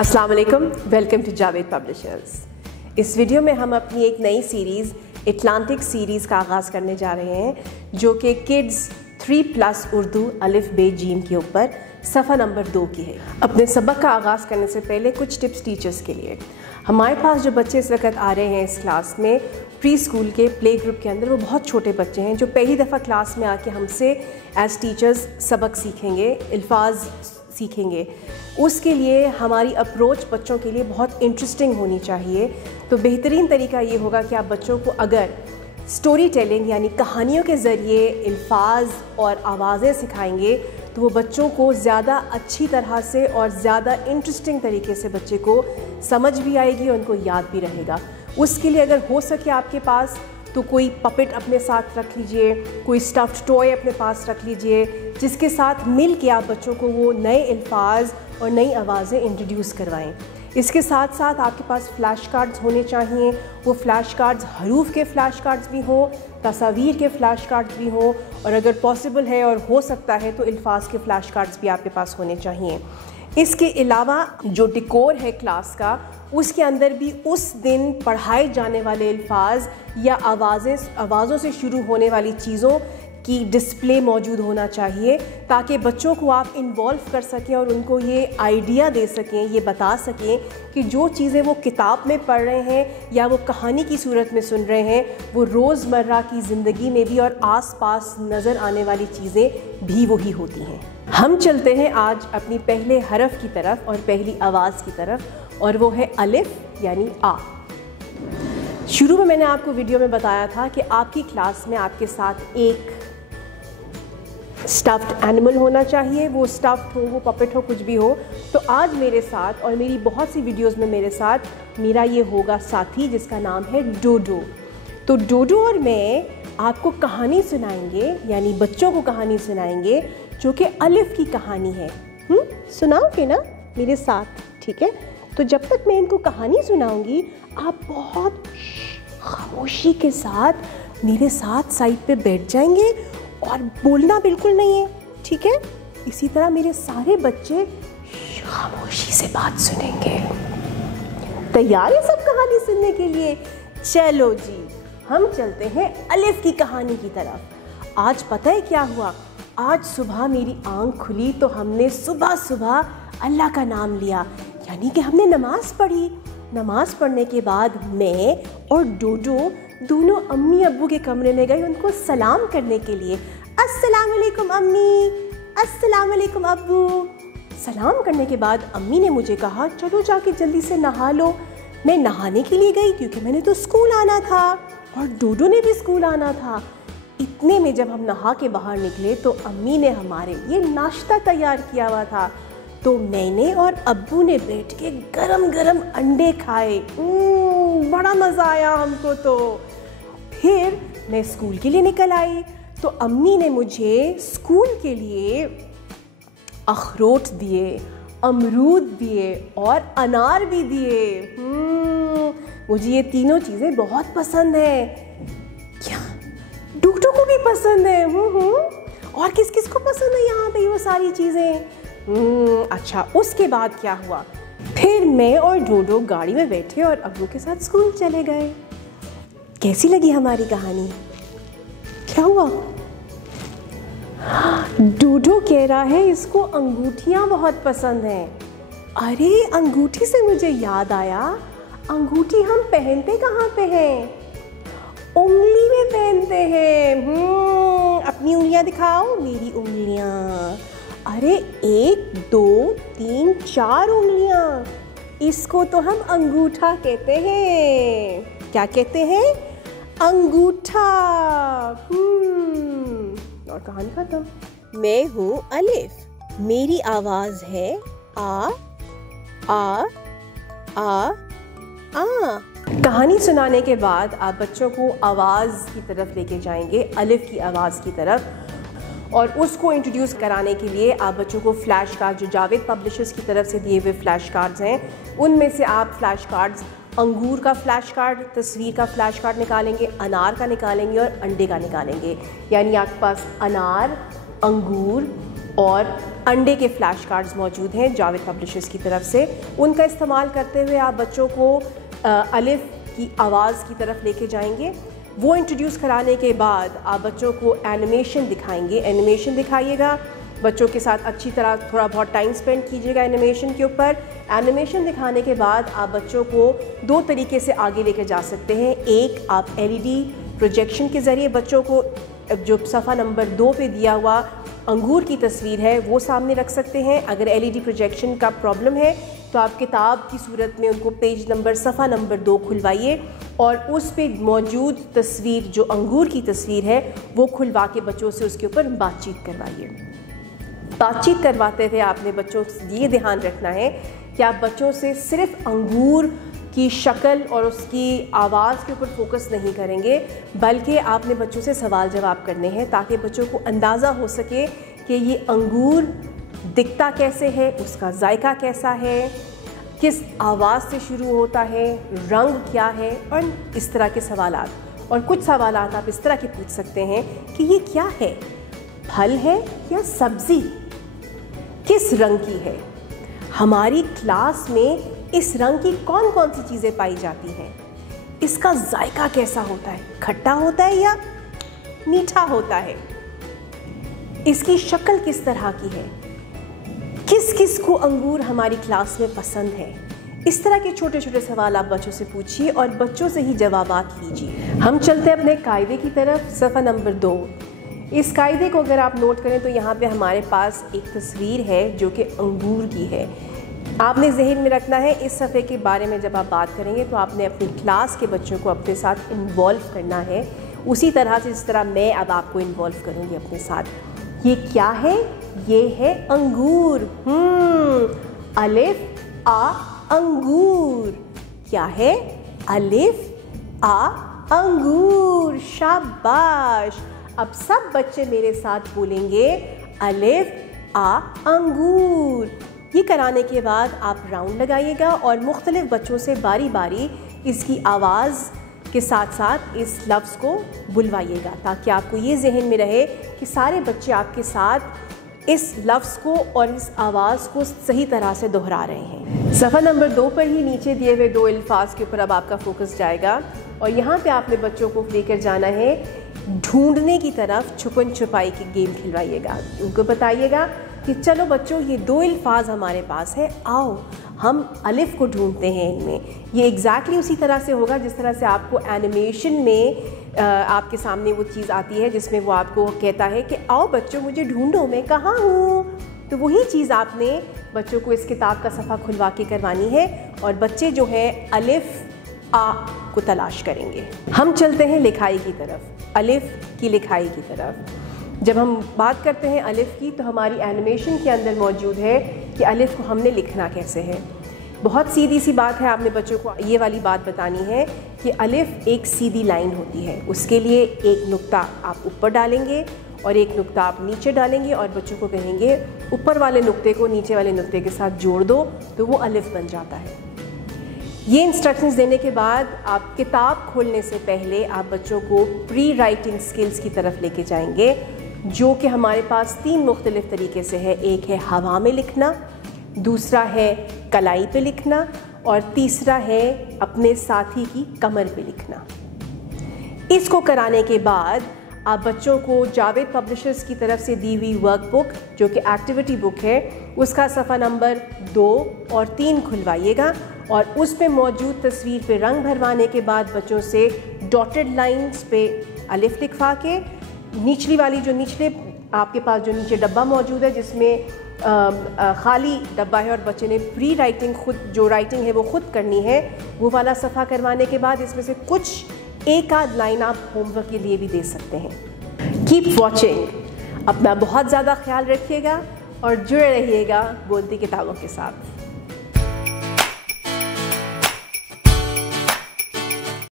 अस्सलाम वालेकुम, welcome to Javed publishers. इस वीडियो में हम अपनी एक नई सीरीज़ एटलांटिक सीरीज़ का आगाज़ करने जा रहे हैं जो कि किड्स 3+ उर्दू अलिफ बे जीम के ऊपर सफ़ा नंबर 2 की है। अपने सबक का आगाज़ करने से पहले कुछ टिप्स टीचर्स के लिए। हमारे पास जो बच्चे इस वक्त आ रहे हैं इस क्लास में प्री स्कूल के प्ले ग्रुप के अंदर, वो बहुत छोटे बच्चे हैं जो पहली दफ़ा क्लास में आके हमसे एज़ टीचर्स सबक सीखेंगे, अल्फाज सीखेंगे। उसके लिए हमारी अप्रोच बच्चों के लिए बहुत इंटरेस्टिंग होनी चाहिए। तो बेहतरीन तरीका ये होगा कि आप बच्चों को अगर स्टोरी टेलिंग यानी कहानियों के ज़रिए अल्फाज और आवाज़ें सिखाएंगे तो वो बच्चों को ज़्यादा अच्छी तरह से और ज़्यादा इंटरेस्टिंग तरीके से बच्चे को समझ भी आएगी और उनको याद भी रहेगा। उसके लिए अगर हो सके आपके पास तो कोई पपेट अपने साथ रख लीजिए, कोई स्टफ्ड टॉय अपने पास रख लीजिए, जिसके साथ मिल के आप बच्चों को वो नए अल्फाज और नई आवाज़ें इंट्रोड्यूस करवाएं। इसके साथ साथ आपके पास फ़्लैश कार्ड्स होने चाहिए। वो फ़्लैश कार्ड्स हरूफ के फ़्लैश कार्ड्स भी हों, तस्वीर के फ़्लैश कार्ड्स भी हों, और अगर पॉसिबल है और हो सकता है तो अल्फाज के फ़्लैश कार्ड्स भी आपके पास होने चाहिए। इसके अलावा जो डिकोर है क्लास का, उसके अंदर भी उस दिन पढ़ाए जाने वाले अल्फाज या आवाज़ों से शुरू होने वाली चीज़ों की डिस्प्ले मौजूद होना चाहिए, ताकि बच्चों को आप इन्वॉल्व कर सकें और उनको ये आइडिया दे सकें, ये बता सकें कि जो चीज़ें वो किताब में पढ़ रहे हैं या वो कहानी की सूरत में सुन रहे हैं, वो रोज़मर्रा की ज़िंदगी में भी और आसपास नज़र आने वाली चीज़ें भी वही होती हैं। हम चलते हैं आज अपनी पहले हरफ की तरफ और पहली आवाज़ की तरफ, और वो है अलिफ यानी आ। शुरू में मैंने आपको वीडियो में बताया था कि आपकी क्लास में आपके साथ एक स्टफ्ड एनिमल होना चाहिए। वो स्टफ्ड हो, वो पपेट हो, कुछ भी हो। तो आज मेरे साथ और मेरी बहुत सी वीडियोस में मेरे साथ मेरा ये होगा साथी जिसका नाम है डोडो। तो डोडो और मैं आपको कहानी सुनाएंगे, यानी बच्चों को कहानी सुनाएंगे जो कि अलिफ की कहानी है। सुनाओगे ना मेरे साथ? ठीक है। तो जब तक मैं इनको कहानी सुनाऊंगी आप बहुत खामोशी के साथ मेरे साथ साइड पे बैठ जाएंगे और बोलना बिल्कुल नहीं है, ठीक है? इसी तरह मेरे सारे बच्चे खामोशी से बात सुनेंगे। तैयार है सब कहानी सुनने के लिए? चलो जी, हम चलते हैं अलिफ की कहानी की तरफ। आज पता है क्या हुआ? आज सुबह मेरी आंख खुली तो हमने सुबह सुबह अल्लाह का नाम लिया, यानी कि हमने नमाज़ पढ़ी। नमाज़ पढ़ने के बाद मैं और डोडो दोनों अम्मी अब्बू के कमरे में गए उनको सलाम करने के लिए। अस्सलाम वालेकुम अम्मी, अस्सलाम वालेकुम अब्बू। सलाम करने के बाद अम्मी ने मुझे कहा चलो जाके जल्दी से नहा लो। मैं नहाने के लिए गई क्योंकि मैंने तो स्कूल आना था और डोडो ने भी स्कूल आना था। इतने में जब हम नहा के बाहर निकले तो अम्मी ने हमारे लिए नाश्ता तैयार किया हुआ था। तो मैंने और अब्बू ने बैठ के गरम गरम अंडे खाए। बड़ा मज़ा आया हमको। तो फिर मैं स्कूल के लिए निकल आई तो अम्मी ने मुझे स्कूल के लिए अखरोट दिए, अमरूद दिए और अनार भी दिए। मुझे ये तीनों चीज़ें बहुत पसंद हैं। क्या डोडो को भी पसंद है? और किस किस को पसंद है यहाँ पे वो सारी चीज़ें? अच्छा, उसके बाद क्या हुआ? फिर मैं और डोडो गाड़ी में बैठे और अब्बू के साथ स्कूल चले गए। कैसी लगी हमारी कहानी? क्या हुआ? डोडो कह रहा है इसको अंगूठियाँ बहुत पसंद हैं। अरे अंगूठी से मुझे याद आया, अंगूठी हम पहनते कहाँ पे हैं? उंगली में पहनते हैं। अपनी उंगलियाँ दिखाओ। मेरी उंगलियाँ। अरे 1 2 3 4 उंगलियाँ। इसको तो हम अंगूठा कहते हैं। क्या कहते हैं? अंगूठा। और कहानी खत्म। मैं हूँ अलिफ, मेरी आवाज़ है आ आ आ आ। कहानी सुनाने के बाद आप बच्चों को आवाज़ की तरफ लेके जाएंगे, अलिफ की आवाज़ की तरफ, और उसको इंट्रोड्यूस कराने के लिए आप बच्चों को फ़्लैश कार्ड जो जावेद पब्लिशर्स की तरफ से दिए हुए फ़्लैश कार्ड्स हैं, उनमें से आप फ़्लैश कार्ड्स अंगूर का फ़्लैश कार्ड, तस्वीर का फ़्लैश कार्ड निकालेंगे, अनार का निकालेंगे और अंडे का निकालेंगे। यानी आपके पास अनार, अंगूर, और अंडे के फ्लैश कार्ड्स मौजूद हैं जावेद पब्लिशर्स की तरफ से। उनका इस्तेमाल करते हुए आप बच्चों को अलिफ की आवाज़ की तरफ लेके जाएंगे। वो इंट्रोड्यूस कराने के बाद आप बच्चों को एनिमेशन दिखाएंगे। एनिमेशन दिखाइएगा, बच्चों के साथ अच्छी तरह थोड़ा बहुत टाइम स्पेंड कीजिएगा एनिमेशन के ऊपर। एनिमेशन दिखाने के बाद आप बच्चों को दो तरीके से आगे लेके जा सकते हैं। एक, आप एलईडी प्रोजेक्शन के ज़रिए बच्चों को जो सफ़ा नंबर 2 पे दिया हुआ अंगूर की तस्वीर है वो सामने रख सकते हैं। अगर एलईडी प्रोजेक्शन का प्रॉब्लम है तो आप किताब की सूरत में उनको पेज नंबर सफ़ा नंबर 2 खुलवाइए और उस पे मौजूद तस्वीर जो अंगूर की तस्वीर है वो खुलवा के बच्चों से उसके ऊपर बातचीत करवाइए। बातचीत करवाते हुए आपने बच्चों से ये ध्यान रखना है कि आप बच्चों से सिर्फ अंगूर की शक्ल और उसकी आवाज़ के ऊपर फोकस नहीं करेंगे, बल्कि आपने बच्चों से सवाल जवाब करने हैं ताकि बच्चों को अंदाज़ा हो सके कि ये अंगूर दिखता कैसे है, उसका जायका कैसा है, किस आवाज़ से शुरू होता है, रंग क्या है, और इस तरह के सवालात। और कुछ सवालात आप इस तरह के पूछ सकते हैं कि ये क्या है, फल है या सब्ज़ी, किस रंग की है, हमारी क्लास में इस रंग की कौन कौन सी चीज़ें पाई जाती हैं, इसका जायका कैसा होता है, खट्टा होता है या मीठा होता है, इसकी शक्ल किस तरह की है, किस किस को अंगूर हमारी क्लास में पसंद है। इस तरह के छोटे छोटे सवाल आप बच्चों से पूछिए और बच्चों से ही जवाबात लीजिए। हम चलते हैं अपने कायदे की तरफ, सफ़ा नंबर 2। इस कायदे को अगर आप नोट करें तो यहाँ पे हमारे पास एक तस्वीर है जो कि अंगूर की है। आपने जहन में रखना है इस सफ़े के बारे में जब आप बात करेंगे तो आपने अपनी क्लास के बच्चों को अपने साथ इन्वॉल्व करना है, उसी तरह से जिस तरह मैं अब आपको इन्वॉल्व करूँगी अपने साथ। ये क्या है? ये है अंगूर। अलिफ आ अंगूर। क्या है? अलिफ आ अंगूर। शाबाश। अब सब बच्चे मेरे साथ बोलेंगे अलिफ आ अंगूर। ये कराने के बाद आप राउंड लगाइएगा और मुख्तलिफ बच्चों से बारी बारी इसकी आवाज़ के साथ साथ इस लफ्ज़ को बुलवाइएगा ताकि आपको ये जहन में रहे कि सारे बच्चे आपके साथ इस लफ्ज़ को और इस आवाज़ को सही तरह से दोहरा रहे हैं। सफ़ा नंबर 2 पर ही नीचे दिए हुए 2 अल्फाज के ऊपर अब आपका फोकस जाएगा और यहाँ पे आपने बच्चों को लेकर जाना है ढूंढने की तरफ। छुपन छुपाई की गेम खिलवाइएगा। उनको बताइएगा कि चलो बच्चों ये 2 अल्फाज हमारे पास है, आओ हम अलिफ को ढूंढते हैं इनमें। ये एग्जैक्टली उसी तरह से होगा जिस तरह से आपको एनिमेशन में आपके सामने वो चीज़ आती है जिसमें वो आपको कहता है कि आओ बच्चों मुझे ढूंढो, मैं कहाँ हूँ। तो वही चीज़ आपने बच्चों को इस किताब का सफ़ा खुलवा के करवानी है और बच्चे जो है अलिफ आ को तलाश करेंगे। हम चलते हैं लिखाई की तरफ, अलिफ की लिखाई की तरफ। जब हम बात करते हैं अलिफ की तो हमारी एनिमेशन के अंदर मौजूद है कि अलिफ को हमने लिखना कैसे है। बहुत सीधी सी बात है, आपने बच्चों को ये वाली बात बतानी है कि अलिफ एक सीधी लाइन होती है। उसके लिए एक नुक्ता आप ऊपर डालेंगे और एक नुक्ता आप नीचे डालेंगे और बच्चों को कहेंगे ऊपर वाले नुक्ते को नीचे वाले नुक्ते के साथ जोड़ दो तो वो अलिफ बन जाता है। ये इंस्ट्रक्शंस देने के बाद आप किताब खोलने से पहले आप बच्चों को प्री राइटिंग स्किल्स की तरफ लेके जाएंगे जो कि हमारे पास 3 मुख्तलिफ तरीके से है। एक है हवा में लिखना, दूसरा है कलाई पे लिखना और तीसरा है अपने साथी की कमर पे लिखना। इसको कराने के बाद आप बच्चों को जावेद पब्लिशर्स की तरफ से दी हुई वर्कबुक जो कि एक्टिविटी बुक है उसका सफ़ा नंबर 2 और 3 खुलवाइएगा और उस पे मौजूद तस्वीर पे रंग भरवाने के बाद बच्चों से डॉटेड लाइंस पे अलिफ लिखवा के निचली वाली जो निचले आपके पास जो नीचे डब्बा मौजूद है जिसमें खाली डब्बा है और बच्चे ने प्री राइटिंग खुद जो राइटिंग है वो खुद करनी है, वो वाला सफ़ा करवाने के बाद इसमें से कुछ एक आध लाइन आप होमवर्क के लिए भी दे सकते हैं। Keep watching. अपना बहुत ज़्यादा ख्याल रखिएगा और जुड़े रहिएगा बोलती किताबों के साथ।